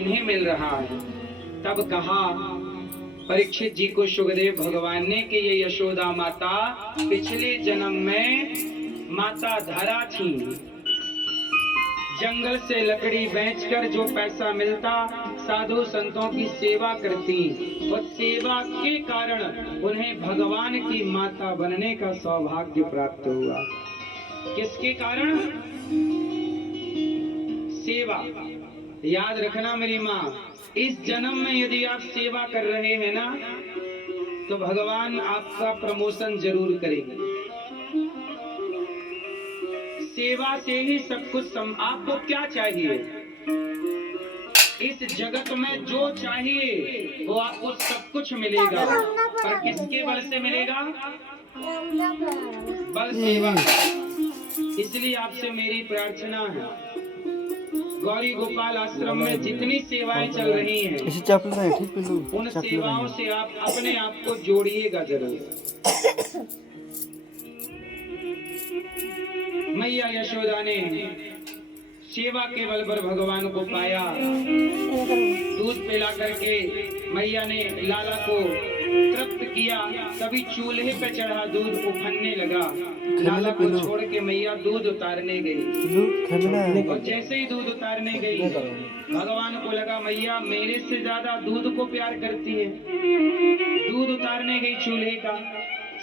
इन्हें मिल रहा है। तब कहा परीक्षित जी को सुखदेव भगवान ने कि ये यशोदा माता पिछले जन्म में माता धरा थी, जंगल से लकड़ी बेचकर जो पैसा मिलता साधु संतों की सेवा करती, और सेवा के कारण उन्हें भगवान की माता बनने का सौभाग्य प्राप्त हुआ। किसके कारण? सेवा। याद रखना मेरी माँ, इस जन्म में यदि आप सेवा कर रहे हैं ना तो भगवान आपका प्रमोशन जरूर करेंगे। सेवा से ही सब कुछ आपको क्या चाहिए? इस जगत में जो चाहिए वो आपको सब कुछ मिलेगा, पर किसके बल से मिलेगा? बल सेवा। इसलिए आपसे मेरी प्रार्थना है, गौरी गोपाल आश्रम में जितनी सेवाएं चल रही हैं उन सेवाओं से आप अपने आप को जोड़िएगा जरूर। मैया यशोदा ने सेवा के बल पर भगवान को पाया। दूध पिला करके मैया ने लाला को तृप्त किया, तभी चूल्हे पे चढ़ा दूध उफनने लगा। लाला को छोड़ के मैया दूध उतारने गई, और जैसे ही दूध उतारने गई भगवान को लगा मैया मेरे से ज्यादा दूध को प्यार करती है। दूध उतारने गई चूल्हे का,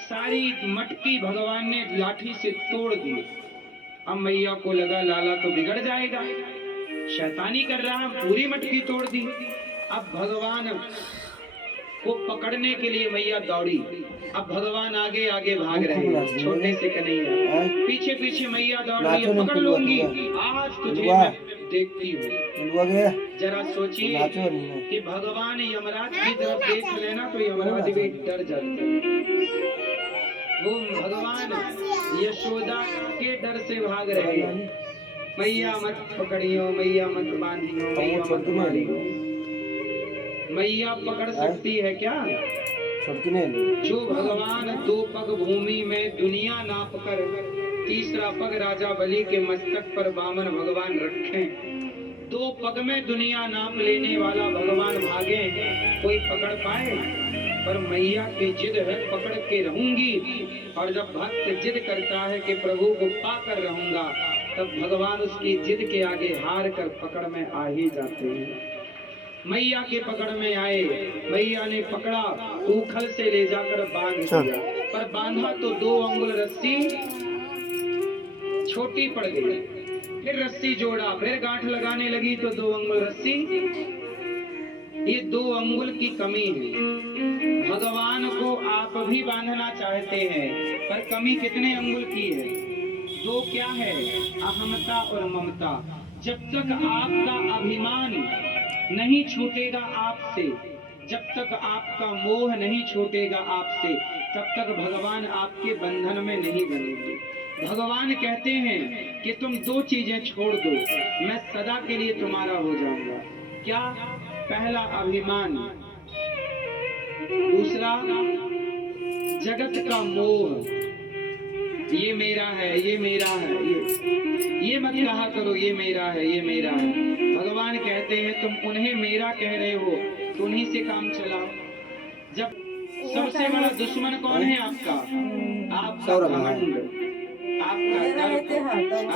सारी मटकी भगवान ने लाठी से तोड़ दी। अब मैया को लगा लाला तो बिगड़ जाएगा, शैतानी कर रहा, पूरी मटकी तोड़ दी। अब भगवान को पकड़ने के लिए मैया दौड़ी। अब भगवान आगे आगे भाग रहे हैं, छोटे से कन्हैया पीछे पीछे मैया दौड़ रही है, पकड़ लूंगी आज तुझे मैं देखती हूँ। जरा सोचिए कि भगवान यमराज की तरफ देख लेना तो यमराज भी डर जाते हैं। वो भगवान यशोदा के डर से भाग रहे हैं। मैया मत पकड़ियो, मैया मत बांधियो, मैया मत मारियो। मैया पकड़ सकती है क्या? जो भगवान 2 पग भूमि में दुनिया नाप कर 3रा पग राजा बलि के मस्तक पर वामन भगवान रखे, 2 पग में दुनिया नाप लेने वाला भगवान भागे, कोई पकड़ पाए? पर मैया की जिद है पकड़ के रहूंगी, और जब भक्त जिद करता है कि प्रभु को पाकर रहूंगा तब भगवान उसकी जिद के आगे हार कर पकड़ में आ ही जाते हैं। मैया के पकड़ में आए, मैया ने पकड़ा, उखल से ले जाकर बांध दिया, पर बांधा तो 2 अंगुल रस्सी छोटी पड़ गई। फिर रस्सी जोड़ा, फिर गांठ लगाने लगी तो 2 अंगुल रस्सी, ये 2 अंगुल की कमी है। भगवान को आप भी बांधना चाहते हैं, पर कमी कितने अंगुल की है? 2 क्या है? अहमता और ममता। जब तक आपका अभिमान नहीं छूटेगा आपसे, जब तक आपका मोह नहीं छूटेगा आपसे, तब तक भगवान आपके बंधन में नहीं बनेंगे। भगवान कहते हैं कि तुम 2 चीजें छोड़ दो, मैं सदा के लिए तुम्हारा हो जाऊंगा। क्या? पहला अभिमान, दूसरा जगत का मोह। ये मेरा है, ये मेरा है, ये मत कहा करो ये मेरा है, ये मेरा है। भगवान कहते हैं तुम उन्हें मेरा कह रहे हो तो उन्हीं से काम चलाओ। जब सबसे बड़ा दुश्मन कौन है आपका? आपका घमंड, आपका गर्व,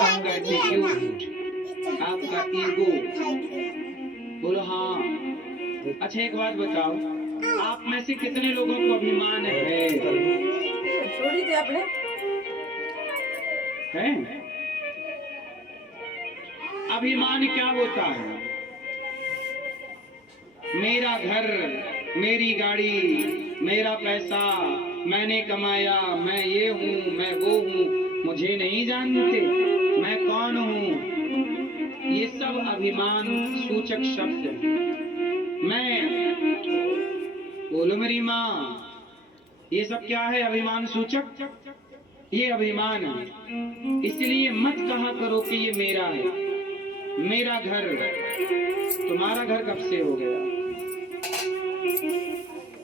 आपका एटीट्यूड, आपका ईगो। बोलो हाँ। अच्छा एक बात बताओ, आप में से कितने लोगों को अभिमान है? छोड़ी थी आपने? है? अभिमान क्या होता है? मेरा घर, मेरी गाड़ी, मेरा पैसा, मैंने कमाया, मैं ये हूँ, मैं वो हूँ, मुझे नहीं जानते, मैं कौन हूँ। ये सब अभिमान सूचक शब्द है। मैं, बोलो मेरी माँ, ये सब क्या है? अभिमान सूचक, ये अभिमान है। इसलिए मत कहा करो कि ये मेरा है। मेरा घर, तुम्हारा घर कब से हो गया?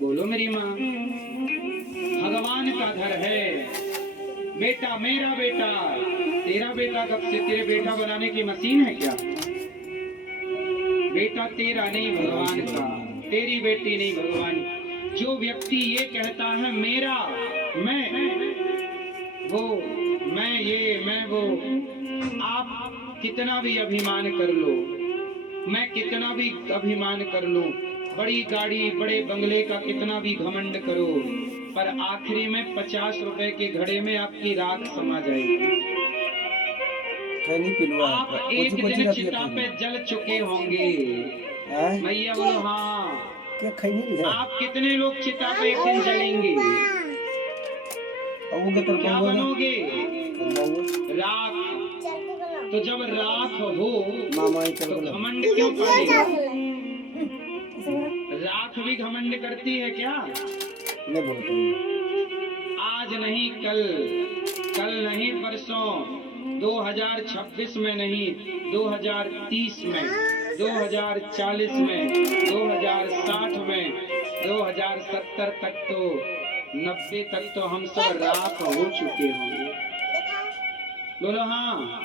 बोलो मेरी माँ। भगवान का घर है। बेटा, मेरा बेटा, तेरा बेटा कब से? तेरे बेटा बनाने की मशीन है क्या? बेटा तेरा नहीं भगवान का, तेरी बेटी नहीं भगवान। जो व्यक्ति ये कहता है मेरा, मैं वो, मैं ये मैं वो, आप कितना भी अभिमान कर लो, मैं कितना भी अभिमान कर लूं, बड़ी गाड़ी बड़े बंगले का कितना भी घमंड करो, पर आखिरी में 50 रुपए के घड़े में आपकी राख समा जाएगी। आप एक दिन चिता पे जल चुके होंगे। मैया बोलो हाँ। आप कितने लोग चिता पे एक दिन जलेंगे? क्या बनोगे? राख। तो जब राख हो तो घमंड क्यों करेगा? राख भी घमंड करती है क्या? आज नहीं कल, कल नहीं परसों, 2026 में नहीं, 2030 में, 2040 में, 2060 में, 2070 तक तो, 90 तक तो हम सब राख हो चुके होंगे। बोलो हाँ।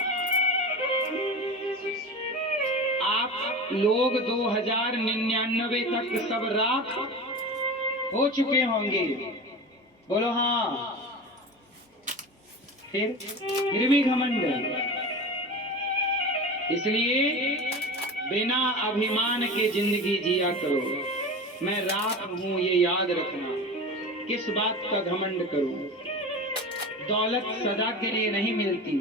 आप लोग 2099 तक सब राख हो चुके होंगे। बोलो हाँ। फिर भी घमंड। इसलिए बिना अभिमान के जिंदगी जिया करो। मैं राख हूं ये याद रखना। किस बात का घमंड करूं? दौलत सदा के लिए नहीं मिलती।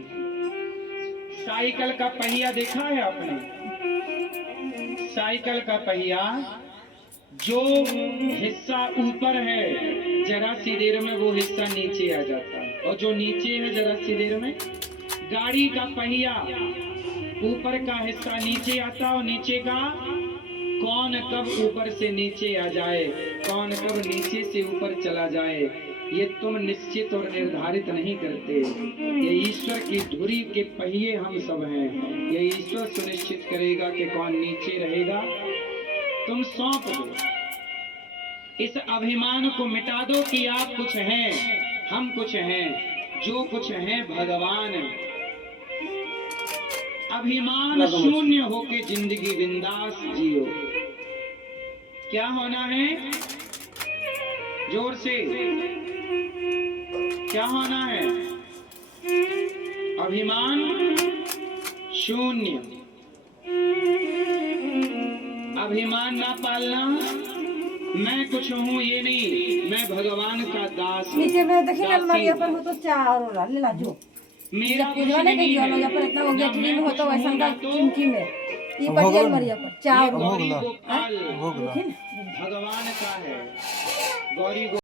साइकिल का पहिया देखा है आपने? साइकिल का पहिया जो हिस्सा ऊपर है जरा सी देर में वो हिस्सा नीचे आ जाता है, और जो नीचे है जरा सी देर में। गाड़ी का पहिया ऊपर का हिस्सा नीचे आता और नीचे का, कौन कब ऊपर से नीचे आ जाए, कौन कब नीचे से ऊपर चला जाए, ये तुम निश्चित और निर्धारित नहीं करते। ये ईश्वर की धुरी के पहिए हम सब हैं। ये ईश्वर सुनिश्चित करेगा कि कौन नीचे रहेगा। तुम सौंप दो, इस अभिमान को मिटा दो कि आप कुछ हैं, हम कुछ हैं, जो कुछ हैं भगवान है। अभिमान शून्य होके जिंदगी बिंदास जियो। क्या होना है? जोर से क्या होना है? अभिमान शून्य। अभिमान ना पालना। मैं कुछ हूँ ये नहीं, मैं भगवान का दास हूँ। नीचे में देखिए अलमारी अपन हो तो चार और ले ला जो मेरा कुछ पूजवा नहीं नहीं कहियो है। पर इतना हो गया ना कि मैं हो तो कुछ वैसा हूँ, का ना तो चिमकी में ये बढ़िया अलमारी पर चार गौरी गोपाल देखिए ना भगवान का है। गौरी